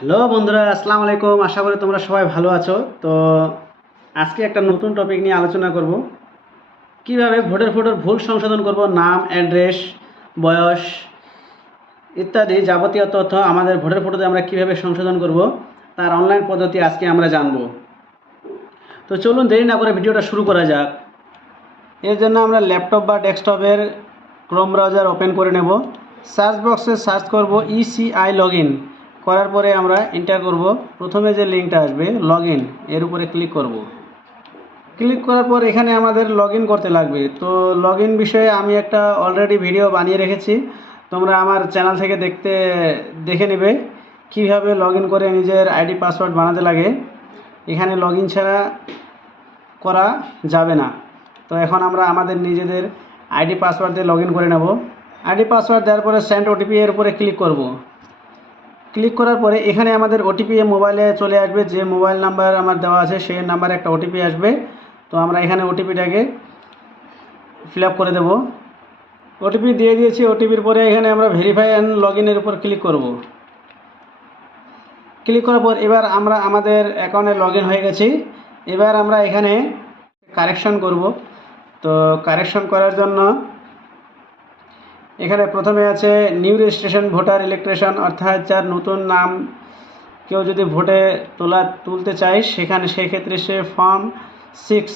Hello বন্ধুরা, আসসালামু আলাইকুম। আশা করি তোমরা সবাই ভালো আছো। তো আজকে একটা নতুন টপিক নিয়ে আলোচনা করব। কীভাবে ভোটের ফটোর ভুল সংশোধন করব, নাম অ্যাড্রেস বয়স ইত্যাদি যাবতীয় তথ্য আমাদের ভোটের ফটোতে আমরা কীভাবে সংশোধন করব, তার অনলাইন পদ্ধতি আজকে আমরা জানব। তো চলুন দেরি না করে ভিডিওটা শুরু করা যাক। এর জন্য আমরা ল্যাপটপ বা ডেস্কটপের ক্রোম ব্রাউজার ওপেন করে নেব। সার্চ বক্সে সার্চ করব ইসিআই লগ ইন করার পরে আমরা এন্টার করব। প্রথমে যে লিঙ্কটা আসবে লগ এর উপরে ক্লিক করব। ক্লিক করার পর এখানে আমাদের লগ করতে লাগবে। তো লগ বিষয়ে আমি একটা অলরেডি ভিডিও বানিয়ে রেখেছি। তোমরা আমার চ্যানেল থেকে দেখতে, দেখে নেবে কীভাবে লগ করে নিজের আইডি পাসওয়ার্ড বানাতে লাগে। এখানে লগ ছাড়া করা যাবে না। তো এখন আমরা আমাদের নিজেদের আইডি পাসওয়ার্ড দিয়ে লগ করে নেব। আইডি পাসওয়ার্ড দেওয়ার পরে সেন্ড ওটিপি এর উপরে ক্লিক করব। ক্লিক করার পরে এখানে আমাদের ওটিপি মোবাইলে চলে আসবে, যে মোবাইল নাম্বার আমার দেওয়া আছে সেই নাম্বারে একটা ওটিপি আসবে। তো আমরা এখানে ওটিপিটাকে ফিল করে দেব। ওটিপি দিয়ে দিয়েছি ওটিপির পরে এখানে আমরা ভেরিফাই অ্যান্ড লগ ইনের উপর ক্লিক করব। ক্লিক করার পর এবার আমরা আমাদের অ্যাকাউন্টে লগ হয়ে গেছি। এবার আমরা এখানে কারেকশন করব। তো কারেকশন করার জন্য এখানে প্রথমে আছে নিউ রেজিস্ট্রেশন ভোটার ইলেকট্রেশন অর্থাৎ যার নতুন নাম কেউ যদি ভোটে তোলা, তুলতে চায়, সেখানে সেক্ষেত্রে সে ফর্ম সিক্স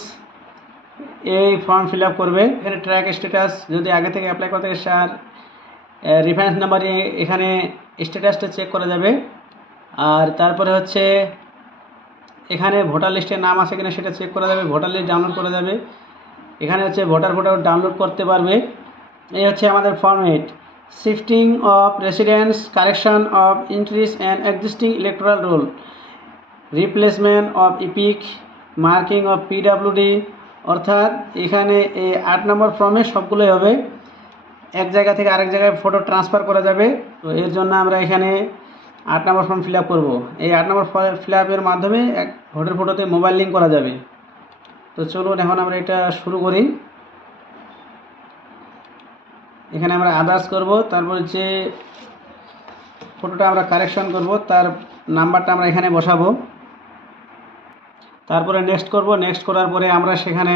এই ফর্ম ফিল করবে। এখানে ট্র্যাক স্ট্যাটাস যদি আগে থেকে অ্যাপ্লাই করতে আর রেফারেন্স নাম্বারে এখানে স্ট্যাটাসটা চেক করা যাবে। আর তারপরে হচ্ছে এখানে ভোটার লিস্টে নাম আছে কিনা সেটা চেক করা যাবে ভোটার লিস্ট ডাউনলোড করা যাবে। এখানে হচ্ছে ভোটার ভোটার ডাউনলোড করতে পারবে। এই হচ্ছে আমাদের format shifting of residence correction of entries and existing electoral roll replacement of EPIC marking of PWD অর্থাৎ এখানে এই আট নম্বর ফর্মে সবগুলোই হবে। এক জায়গা থেকে আরেক জায়গায় ফটো ট্রান্সফার করা যাবে। তো এর জন্য আমরা এখানে আট নম্বর ফর্ম ফিল আপ করব। এই আট নম্বর ফিল আপের মাধ্যমে এক ভোটের ফটোতে মোবাইল লিঙ্ক করা যাবে। তো চলুন এখন আমরা এটা শুরু করি। এখানে আমরা আদার্স করব, তারপর যে ফটোটা আমরা কারেকশন করব, তার নাম্বারটা আমরা এখানে বসাবো। তারপরে নেক্সট করব নেক্সট করার পরে আমরা সেখানে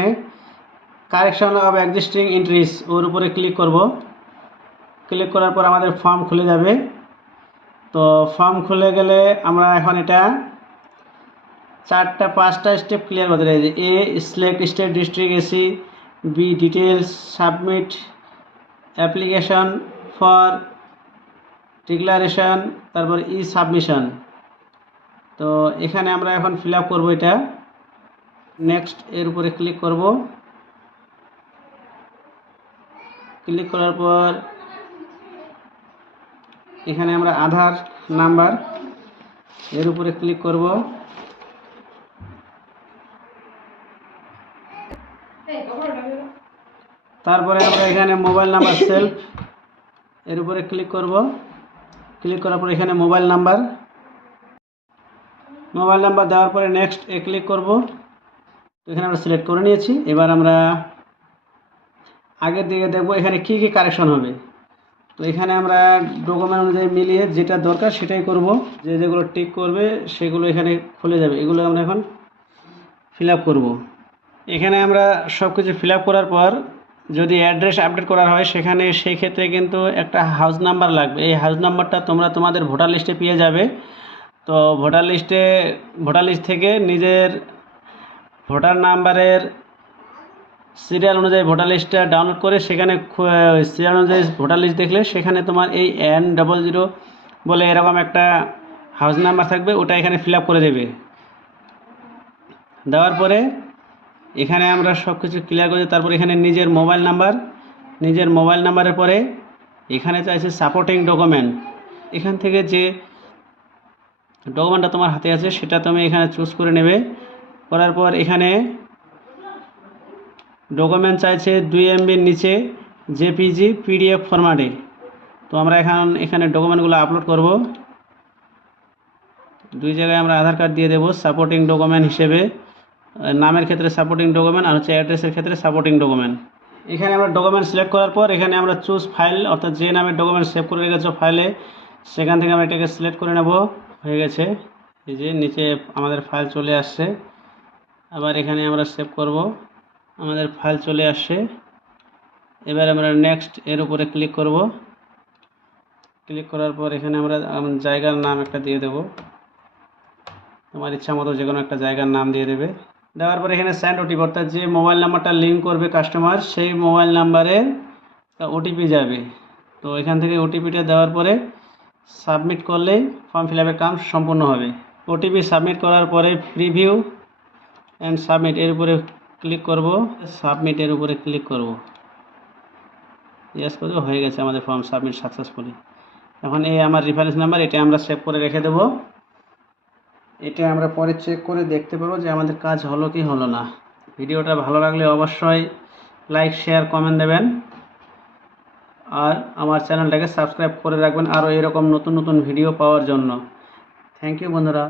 কারেকশন অফ এক্সিস্টিং এন্ট্রিস ওর উপরে ক্লিক করব। ক্লিক করার পর আমাদের ফর্ম খুলে যাবে। তো ফর্ম খুলে গেলে আমরা এখন এটা চারটা, পাঁচটা স্টেপ ক্লিয়ার করতে এ select state district AC B details submit application for declaration, তারপর ই সাবমিশন তো এখানে আমরা এখন ফিল আপ করব এটা। নেক্সট এর উপরে ক্লিক করব। ক্লিক করার পর এখানে আমরা আধার নাম্বার এর উপরে ক্লিক করব। তারপরে আমরা এখানে মোবাইল নাম্বার সেলফ, এর উপরে ক্লিক করব। ক্লিক করার পর এখানে মোবাইল নাম্বার। মোবাইল নাম্বার দেওয়ার পরে নেক্সট এ ক্লিক করব। তো এখানে আমরা সিলেক্ট করে নিয়েছি। এবার আমরা আগের দিকে দেখব এখানে কি কি কারেকশন হবে। তো এখানে আমরা ডকুমেন্ট অনুযায়ী মিলিয়ে যেটা দরকার সেটাই করব। যে যেগুলো টিক করবে সেগুলো এখানে খুলে যাবে। এগুলো আমরা এখন ফিল আপ করব। এখানে আমরা সব কিছু ফিল করার পর যদি অ্যাড্রেস আপডেট করার হয়, সেখানে সেই ক্ষেত্রে কিন্তু একটা হাউস নাম্বার লাগবে। এই হাউস নাম্বারটা তোমরা তোমাদের ভোটার লিস্টে পেয়ে যাবে। তো ভোটার লিস্টে ভোটার লিস্ট থেকে নিজের ভোটার নাম্বারের সিরিয়াল অনুযায়ী ভোটার লিস্টটা ডাউনলোড করে সেখানে সিরিয়াল অনুযায়ী ভোটার লিস্ট দেখলে সেখানে তোমার এই এন ডবল জিরো বলে এরকম একটা হাউস নাম্বার থাকবে, ওটা এখানে ফিল আপ করে দেবে। দেওয়ার পরে এখানে আমরা সব কিছু ক্লিয়ার করি তারপর এখানে নিজের মোবাইল নাম্বার নিজের মোবাইল নাম্বারের পরে এখানে চাইছে সাপোর্টিং ডকুমেন্ট এখান থেকে যে ডকুমেন্টটা তোমার হাতে আছে, সেটা তুমি এখানে চুজ করে নেবে। করার পর এখানে ডকুমেন্ট চাইছে দুই এমবির নিচে জেপিজি পিডিএফ ফরম্যাটে তো আমরা এখন এখানে ডকুমেন্টগুলো আপলোড করব। দুই জায়গায় আমরা আধার কার্ড দিয়ে দেবো সাপোর্টিং ডকুমেন্ট হিসেবে। নামের ক্ষেত্রে সাপোর্টিং ডকুমেন্ট আর হচ্ছে অ্যাড্রেসের ক্ষেত্রে সাপোর্টিং ডকুমেন্ট এখানে আমরা ডকুমেন্ট সিলেক্ট করার পর এখানে আমরা চুজ ফাইল অর্থাৎ যে নামের ডকুমেন্ট সেভ করে রেখেছো ফাইলে সেখান থেকে আমরা এটাকে সিলেক্ট করে নেব। হয়ে গেছে। এই যে নিচে আমাদের ফাইল চলে আসছে। আবার এখানে আমরা সেভ করব। আমাদের ফাইল চলে আসছে। এবার আমরা নেক্সট এর উপরে ক্লিক করব। ক্লিক করার পর এখানে আমরা জায়গার নাম একটা দিয়ে দেব। তোমার ইচ্ছা মতো যে কোনো একটা জায়গার নাম দিয়ে দেবে। দেওয়ার পর এখানে স্যান্ড ওটিপি অর্থাৎ যে মোবাইল নাম্বারটা লিঙ্ক করবে কাস্টমার সেই মোবাইল নাম্বারে ওটিপি যাবে। তো এখান থেকে ওটিপিটা দেওয়ার পরে সাবমিট করলেই ফর্ম ফিল আপের কাম সম্পূর্ণ হবে। ওটিপি সাবমিট করার পরে প্রিভিউ অ্যান্ড সাবমিট এর উপরে ক্লিক করব। সাবমিট এর উপরে ক্লিক করব। ইয়েস করে হয়ে গেছে আমাদের ফর্ম সাবমিট সাকসেসফুলি এখন এই আমার রেফারেন্স নাম্বার এটা আমরা সেভ করে রেখে দেবো। এটা আমরা পরে চেক করে দেখতে পারব যে আমাদের কাজ হলো কি হলো না। ভিডিওটা ভালো লাগলে অবশ্যই লাইক শেয়ার কমেন্ট দেবেন। আর আমার চ্যানেলটাকে সাবস্ক্রাইব করে রাখবেন আরও এরকম নতুন নতুন ভিডিও পাওয়ার জন্য। থ্যাংক ইউ বন্ধুরা।